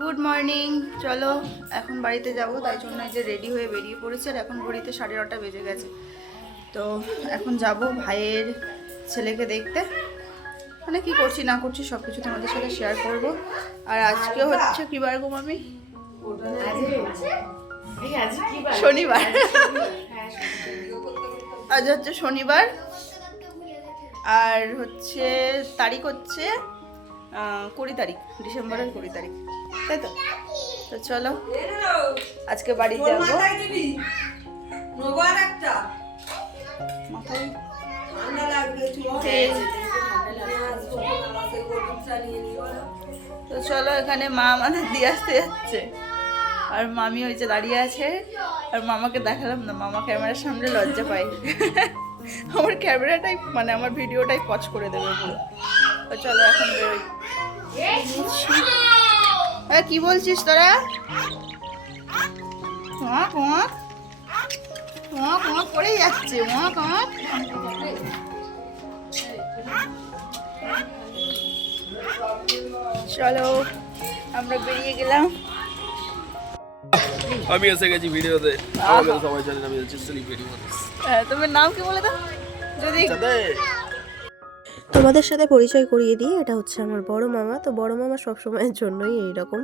Good morning. চলো এখন বাড়িতে যাব, তাই জন্য এই যে রেডি হয়ে বেরিয়ে পড়েছে। আর এখন ঘড়িতে 9:30 বেজে গেছে। তো এখন যাব ভাইয়ের ছেলেকে দেখতে, মানে কি করছি না করছি সব কিছু তোমাদের সাথে শেয়ার করব। আর আজকে হচ্ছে কি বার গো মামি? শনিবার। আজ হচ্ছে শনিবার, আর হচ্ছে তারিখ হচ্ছে 20 তারিখ, ডিসেম্বরের 20 তারিখ, তাই তো? তো চলো আজকে বাড়ি যাবো। তো চলো, এখানে মা আমাদের দিয়ে আসতে যাচ্ছে, আর মামি হয়েছে দাঁড়িয়ে আছে। আর মামাকে দেখালাম না, মামা ক্যামেরার সামনে লজ্জা পাই। আমার ক্যামেরাটাই মানে আমার ভিডিওটাই পজ করে দেবে পুরো। তো চলো এখন বেরোই। হ্যাঁ কি বলছিস তোরা? পড়ে যাচ্ছে। চলো আমরা বেরিয়ে গেলাম। আমি এসে গেছি ভিডিওতে। আমাকে সবাই জানেন আমি হচ্ছে সেলিব্রিটি মানুষ। তোমার নাম কি বলে দাও যদি। তোমাদের সাথে পরিচয় করিয়ে দিই, এটা হচ্ছে আমার বড় মামা। তো বড় মামা সব সময়ের জন্যই এইরকম।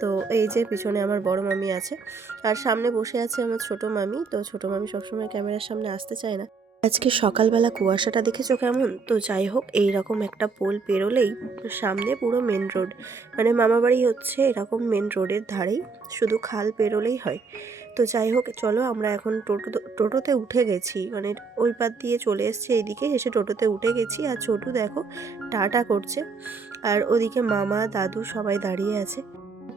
তো এই যে পিছনে আমার বড় মামি আছে, আর সামনে বসে আছে আমার ছোট মামি। তো ছোট মামি সবসময় ক্যামেরার সামনে আসতে চায় না। আজকে সকালবেলা কুয়াশাটা দেখেছো কেমন? তো যাই হোক, এইরকম একটা পোল পেরোলেই সামনে পুরো মেন রোড, মানে মামা বাড়ি হচ্ছে এরকম মেন রোডের ধারেই, শুধু খাল পেরোলেই হয়। তো যাই হোক, চলো আমরা এখন টোটোতে উঠে গেছি, মানে ওই পার দিয়ে চলে এসেছি, এইদিকে এসে টোটোতে উঠে গেছি। আর ছোটু দেখো টাটা করছে, আর ওদিকে মামা দাদু সবাই দাঁড়িয়ে আছে।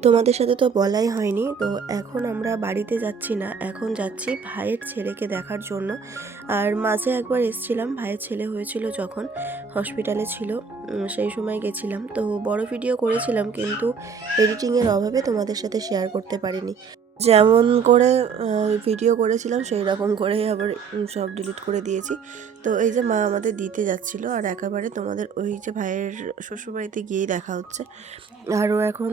তোমাদের সাথে তো বলাই হয়নি, তো এখন আমরা বাড়িতে যাচ্ছি না, এখন যাচ্ছি ভাইয়ের ছেলেকে দেখার জন্য। আর মাঝে একবার এসেছিলাম, ভাইয়ের ছেলে হয়েছিল যখন হসপিটালে ছিল, সেই সময় গেছিলাম। তো বড় ভিডিও করেছিলাম, কিন্তু এডিটিংয়ের অভাবে তোমাদের সাথে শেয়ার করতে পারিনি। যেমন করে ভিডিও করেছিলাম সেই রকম করেই আবার সব ডিলিট করে দিয়েছি। তো এই যে মা আমাদের দিতে যাচ্ছিল, আর একেবারে তোমাদের ওই যে ভাইয়ের শ্বশুরবাড়িতে গিয়েই দেখা হচ্ছে। আর ও এখন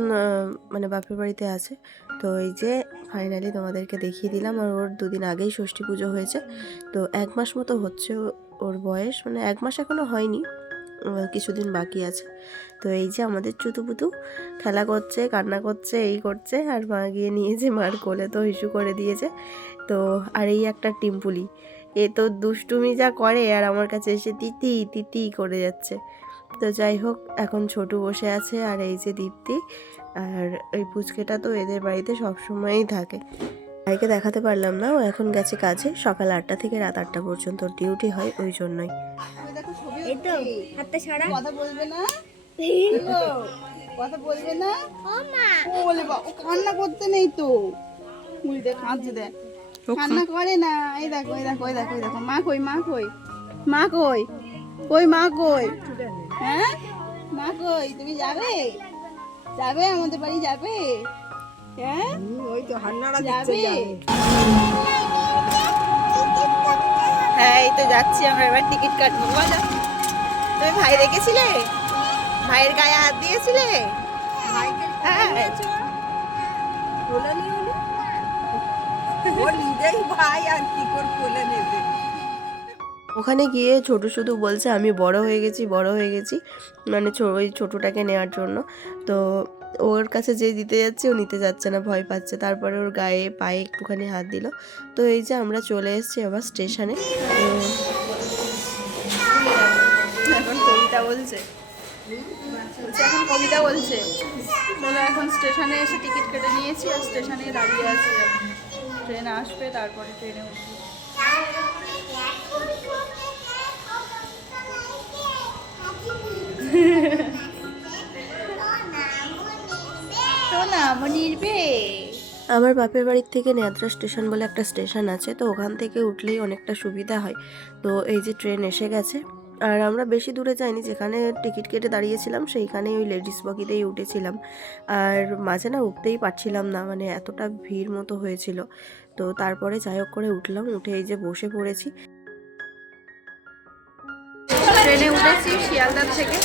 মানে বাপের বাড়িতে আছে। তো এই যে ফাইনালি তোমাদেরকে দেখিয়ে দিলাম। আর ওর 2 দিন আগেই ষষ্ঠী পুজো হয়েছে। তো 1 মাস মতো হচ্ছে ওর বয়স, মানে 1 মাস এখনও হয়নি, কিছুদিন বাকি আছে। তো এই যে আমাদের চুতুপুতু খেলা করছে, কান্না করছে, এই করছে। আর মা গিয়ে নিয়েছে মার কোলে, তো হিসু করে দিয়েছে। তো আর এই একটা টিম্পুলি, এ তো দুষ্টুমি যা করে, আর আমার কাছে এসে তিতি তিতি করে যাচ্ছে। তো যাই হোক, এখন ছোটু বসে আছে, আর এই যে দীপ্তি। আর এই পুচকেটা তো এদের বাড়িতে সবসময়ই থাকে। ভাইকে দেখাতে পারলাম না, ও এখন গেছে কাজে। সকাল 8টা থেকে রাত 8টা পর্যন্ত ডিউটি হয়, ওই জন্যই। এই তো হাতটা ছাড়া। কথা বলবে না, কথা বলবে না। ও বলে ও কান্না করতে নেই তো, মুই দেখ কাঁদছে, দেখ কান্না করে না। এই দেখো এই দেখো এই দেখো এই দেখো, মা কই, মা কই, মা কই, কই মা কই? হ্যাঁ মা কই? তুমি যাবে, যাবে আমাদের বাড়ি যাবে? হ্যাঁ ওই তো হান্নারা যাবে। হ্যাঁ এই তো যাচ্ছি আমরা, এবার টিকিট কাটবো। বলো, তুমি ভাই দেখেছিলে? ভাইয়ের গায়ে হাত দিয়েছিলে? হ্যাঁ ভাই আর কি করে কোলে নেবে। ওখানে গিয়ে ছোটু শুধু বলছে আমি বড় হয়ে গেছি, বড় হয়ে গেছি, মানে ওই ছোটটাকে নেওয়ার জন্য। তো ওর কাছে যে দিতে যাচ্ছে ও নিতে যাচ্ছে না, ভয় পাচ্ছে। তারপরে ওর গায়ে পায়ে একটুখানি হাত দিল। তো এই যে আমরা চলে এসেছি আবার স্টেশনে। এখন কবিতা বলছে, এখন কবিতা বলছে। চলো এখন স্টেশনে এসে টিকিট কেটে নিয়েছি, আর স্টেশনেই দাঁড়িয়ে আছি। ট্রেন আসবে, তারপরে ট্রেনে উঠবো। আমার বাপের বাড়ির থেকে নেত্রা স্টেশন বলে একটা স্টেশন আছে, তো ওখান থেকে উঠলেই অনেকটা সুবিধা হয়। তো এই যে ট্রেন এসে গেছে, আর আমরা বেশি দূরে যাইনি, যেখানে টিকিট কেটে দাঁড়িয়েছিলাম সেইখানেই ওই লেডিস বগিতেই উঠেছিলাম। আর মাঝে না উঠতেই পারছিলাম না, মানে এতটা ভিড় মতো হয়েছিল। তো তারপরে যাই হোক করে উঠলাম, উঠে এই যে বসে পড়েছি। ট্রেনে উঠেছি শিয়ালদা থেকে।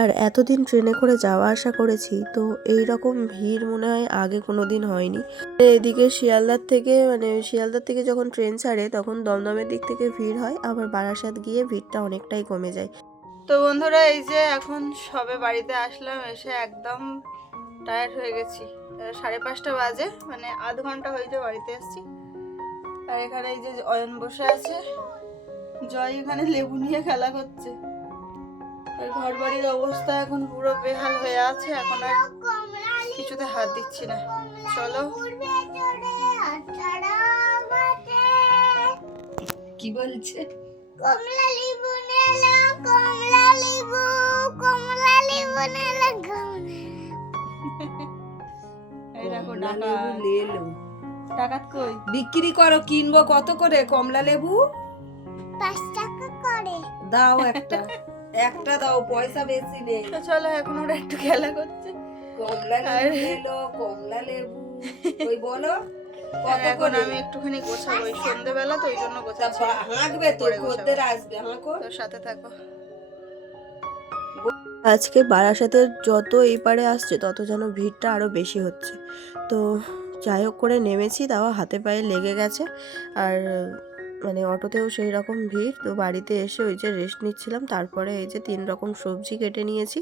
আর এতদিন ট্রেনে করে যাওয়া আসা করেছি, তো এই রকম ভিড় মনে হয় আগে কোনো দিন হয়নি। এদিকে শিয়ালদার থেকে যখন ট্রেন ছাড়ে তখন দমদমের দিক থেকে ভিড় হয়, আবার বারাসাত গিয়ে ভিড়টা অনেকটাই কমে যায়। তো বন্ধুরা, এই যে এখন সবে বাড়িতে আসলাম, এসে একদম টায়ার্ড হয়ে গেছি। 5:30 বাজে, মানে আধ ঘন্টা হয়েছে বাড়িতে এসেছি। আর এখানে এই যে অয়ন বসে আছে, জয় এখানে লেবু নিয়ে খেলা করছে। আর ঘর বাড়ির অবস্থা এখন পুরো বেহাল হয়ে আছে, এখন আর কিছুতে হাত দিচ্ছি না। চলো, কি বলছে? কমলা লেবু নেলা, কমলা লেবু, কমলা লেবু নেলা এই দেখো কমলা ডাকাত। লেবু লেলো। ডাকাত কই? বিক্রি করো, কিনবো কত করে কমলা লেবু? 5 টাকা করে। দাও একটা, একটা দাও, পয়সা বেশি নেই। তো চলো, এখন ওরা একটু খেলা করছে। কমলা লেবু লেলো, কমলা লেবু, ওই বলো আর কত এখন করে? আমি একটুখানি গোছাবো, ওই সন্ধ্যেবেলা তো ওই জন্য তা গোছাচ্ছি। হাঁকবে তো, পরে গোছাবো। খদ্দের আসবে, হাঁকো। তোর সাথে থাকো। আজকে বারাসাতের যত এই পারে আসছে তত যেন ভিড়টা আরও বেশি হচ্ছে। তো যাই হোক করে নেমেছি, তাও হাতে পায়ে লেগে গেছে। আর মানে অটোতেও সেই রকম ভিড়। তো বাড়িতে এসে ওই যে রেস্ট নিচ্ছিলাম, তারপরে এই যে 3 রকম সবজি কেটে নিয়েছি,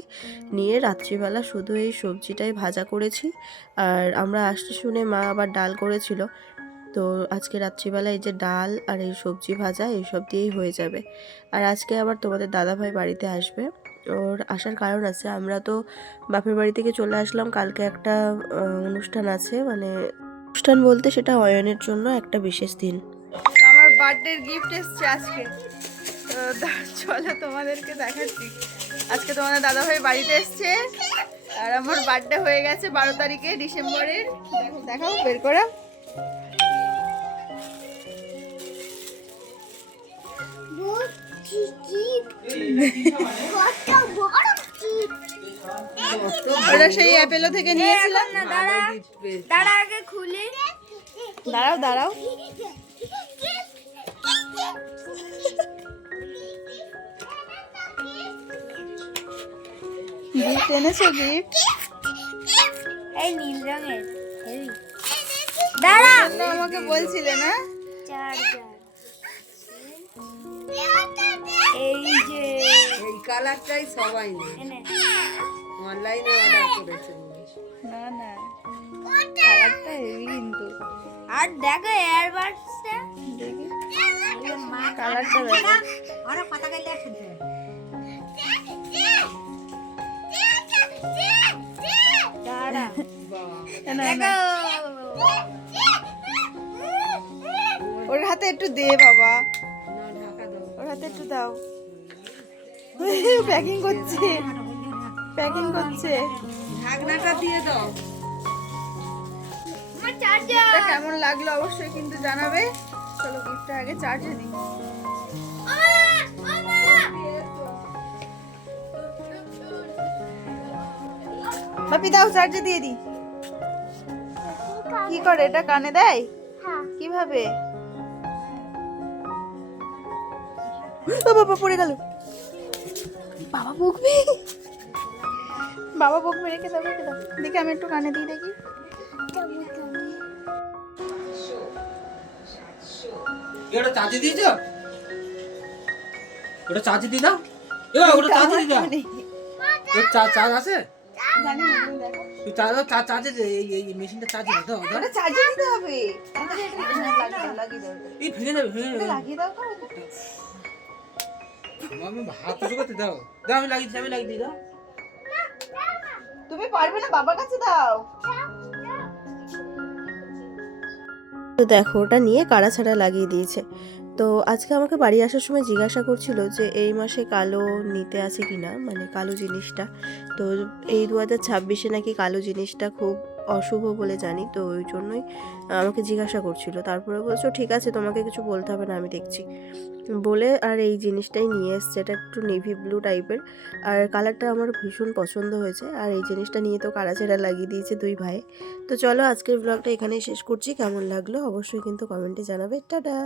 নিয়ে রাত্রিবেলা শুধু এই সবজিটাই ভাজা করেছি। আর আমরা আসতে শুনে মা আবার ডাল করেছিল, তো আজকে রাত্রিবেলা এই যে ডাল আর এই সবজি ভাজা এইসব দিয়েই হয়ে যাবে। আর আজকে আবার তোমাদের দাদাভাই বাড়িতে আসবে, ওর আসার কারণ আছে। আমরা তো বাপের বাড়ি থেকে চলে আসলাম, কালকে একটা অনুষ্ঠান আছে, মানে অনুষ্ঠান বলতে সেটা অয়নের জন্য একটা বিশেষ দিন। আমার বার্থডের গিফট এসছে আজকে। তো চলো তোমাদেরকে দেখাচ্ছি। আজকে তোমাদের দাদাভাই বাড়িতে এসছে, আর আমার বার্থডে হয়ে গেছে 12 তারিখে ডিসেম্বরের। দেখাও, বের করা। ওটা সেই অ্যাপেলো থেকে নিয়েছিলাম। দাঁড়া আগে খুলে। দাঁড়াও দাঁড়াও, গিফট এনেছো? গিফট এই নীল রঙের। দাঁড়া। আমাকে বলছিলে না? চার্জার। এই যে এই কালারটাই সবাই নেই, এনে। অনলাইনে অর্ডার করেছে। না না, কালারটা হেভি কিন্তু। আর দেখো এয়ারবাডসটা। দেখি কালারটা দেখো। আরে পাতা গাইলে আসছে। দাঁড়া। না, না, ওর হাতে একটু দে বাবা, না, ঢাকা দাও। ওর হাতে একটু দাও। প্যাকিং করছে, প্যাকিং করছে। ঢাকনাটা দিয়ে দাও। আমার চার্জার। এটা কেমন লাগলো অবশ্যই কিন্তু জানাবে। চলো গিফটটা আগে চার্জে দিই। বাপি দাও, চার্জে দিয়ে দিই। কি করে এটা, কানে দেয়? কিভাবে? বাবা পড়ে গেল, বাবা বকবে, বাবা বকবে। রেখে দাও, রেখে দাও। দেখি আমি একটু কানে দিই দেখি। ওটা চার্জে দিয়েছো? ওটা চার্জে দিয়ে দাও। ওটা চার্জে দিয়ে দাও। ওর চার্জ আছে? জানি না, তুমি দেখো। তুই চার্জে দে, এই মেশিনটা চার্জে দে দাও। ওটা চার্জে দিতে হবে। লাগিয়ে দাও, লাগিয়ে দাও। এই ভেঙে যাবে, ভেঙে এটা যাবে। লাগিয়ে দাও তো। আমি হাত উঁচু করতে দাও। দাও, আমি লাগিয়ে দিই, দাও। তুমি পারবে না, বাবার কাছে দাও। তো দেখো ওটা নিয়ে কাড়াছাড়া লাগিয়ে দিয়েছে। তো আজকে আমাকে বাড়ি আসার সময় জিজ্ঞাসা করছিল যে এই মাসে কালো নিতে আছে কি না, মানে কালো জিনিসটা। তো এই 2026-এ নাকি কালো জিনিসটা খুব অশুভ বলে জানি, তো ওই জন্যই আমাকে জিজ্ঞাসা করছিল। তারপরে বলছো ঠিক আছে, তোমাকে কিছু বলতে হবে না, আমি দেখছি বলে আর এই জিনিসটাই নিয়ে এসছে। এটা একটু নেভি ব্লু টাইপের, আর কালারটা আমার ভীষণ পছন্দ হয়েছে। আর এই জিনিসটা নিয়ে তো কাড়াছেড়া লাগিয়ে দিয়েছে দুই ভাই। তো চলো আজকের ব্লগটা এখানেই শেষ করছি। কেমন লাগলো অবশ্যই কিন্তু কমেন্টে জানাবে। টাটা।